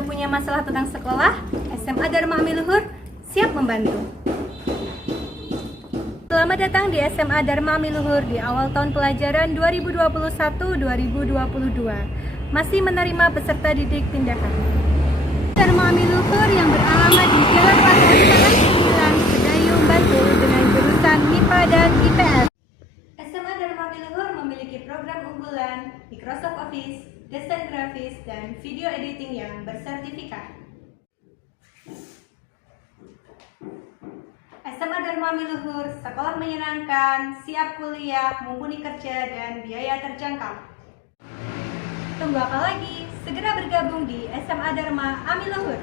Anda punya masalah tentang sekolah, SMA Dharma Amil Luhur siap membantu. Selamat datang di SMA Dharma Amil Luhur di awal tahun pelajaran 2021-2022. Masih menerima peserta didik tindakan. Dharma Amil Luhur yang beralamat di Jalan Warga 9, Sedayung, Bantul dengan jurusan MIPA dan IPS. SMA Dharma Amil Luhur memiliki program unggulan Microsoft Office, desain grafis, dan video editing yang bersertifikat. SMA Dharma Amil Luhur, sekolah menyenangkan, siap kuliah, mumpuni kerja, dan biaya terjangkau. Tunggu apa lagi? Segera bergabung di SMA Dharma Amil Luhur.